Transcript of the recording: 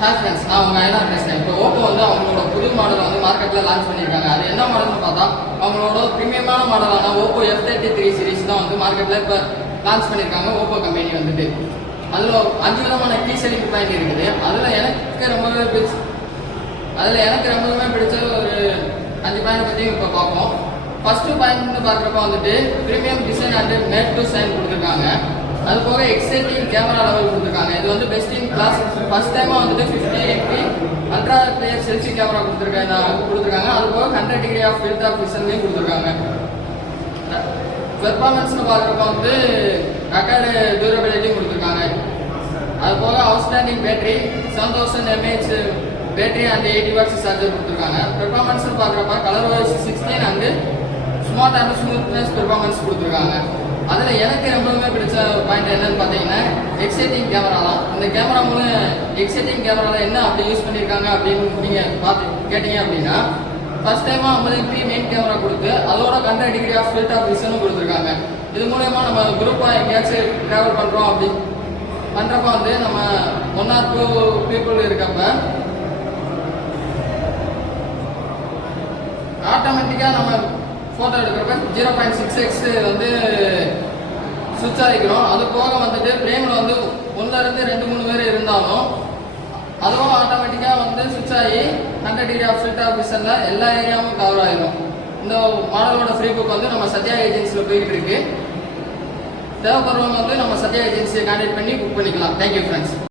Hi friends, நான் உங்கள் ஐநா பேசுகிறேன். இப்போ ஓப்போ வந்து அவங்களோட புது மாடலை வந்து மார்க்கெட்டில் லான்ச் பண்ணியிருக்காங்க. அது என்ன மாடல்னு பார்த்தா அவங்களோட ப்ரீமியமான மாடலான ஓப்போ F33 சீரிஸ் தான் வந்து மார்க்கெட்டில் இப்போ லான்ச் பண்ணியிருக்காங்க ஓப்போ கம்பெனி வந்துட்டு. அதில் 5 விதமான கீ செல்லிங் பாயிண்ட் இருக்குது. அதில் எனக்கு ரொம்பவே பிடிச்ச ஒரு 5 பாயிண்ட் பற்றி இப்போ பார்ப்போம். ஃபர்ஸ்ட் பாயிண்ட்னு பார்க்குறப்ப வந்துட்டு premium design and matte design கொடுத்துருக்காங்க. அது போக எக்ஸைட்டிங் கேமரா லெவல் கொடுத்துருக்காங்க. இது வந்து பெஸ்ட் இன் கிளாஸ். ஃபர்ஸ்ட் டைமாக வந்துட்டு 50MP ultra clear selfie camera கொடுத்துருக்காங்க. அது போக 100 டிகிரி ஆஃப் ஃபீல்ட் ஆஃப் விஷன்லையும் கொடுத்துருக்காங்க. பெர்ஃபார்மன்ஸ்னு பார்க்குறப்ப வந்து ரெக்கார்டு டியூரபிலிட்டியும் கொடுத்துருக்காங்க. அது போக outstanding battery 7000 mAh battery and 80 watts charger கொடுத்துருக்காங்க. பெர்ஃபார்மன்ஸ்னு பார்க்குறப்ப colour wise 16 and smart and smoothness performance கொடுத்துருக்காங்க. அதில் எனக்கு ரொம்பவுமே பிடிச்ச பாயிண்ட் என்னன்னு பார்த்தீங்கன்னா எக்ஸைட்டிங் கேமரா தான். இந்த கேமரா மூலம் எக்ஸைட்டிங் கேமராவில் என்ன அப்படி யூஸ் பண்ணியிருக்காங்க அப்படின்னு நீங்கள் கேட்டீங்க அப்படின்னா ஃபர்ஸ்ட் டைமாக 50MP மெயின் கேமரா கொடுத்து அதோட 100 டிகிரி ஆஃப் ஃபீல்ட் ஆஃப் விஷனும் கொடுத்துருக்காங்க. இது மூலயமா நம்ம குரூப்பாக எங்கேயாச்சும் ட்ராவல் பண்ணுறோம் அப்படி பண்ணுறப்ப வந்து நம்ம 1 or 2 பீப்புள் இருக்கப்ப ஆட்டோமேட்டிக்காக நம்ம ஃபோட்டோ எடுக்கிறப்ப 0.6x வந்து சுவிட்ச் ஆகிக்கிறோம். அது போக வந்துட்டு ஃப்ரேமில் வந்து 1 to 2-3 பேர் இருந்தாலும் அதுவும் ஆட்டோமேட்டிக்காக வந்து சுவிட்ச் ஆகி 100 டிகிரி ஆஃப் ஃபீல்ட் ஆஃப் விஷனில் எல்லா ஏரியாவும் கவர் ஆகிடும். இந்த மாடலோட ஃப்ரீ புக் வந்து நம்ம சத்யா ஏஜென்சியில் போய்கிட்டு இருக்கு. தேவைப்படுறவங்க வந்து நம்ம சத்யா ஏஜென்சியை கான்டாக்ட் பண்ணி புக் பண்ணிக்கலாம். Thank you friends.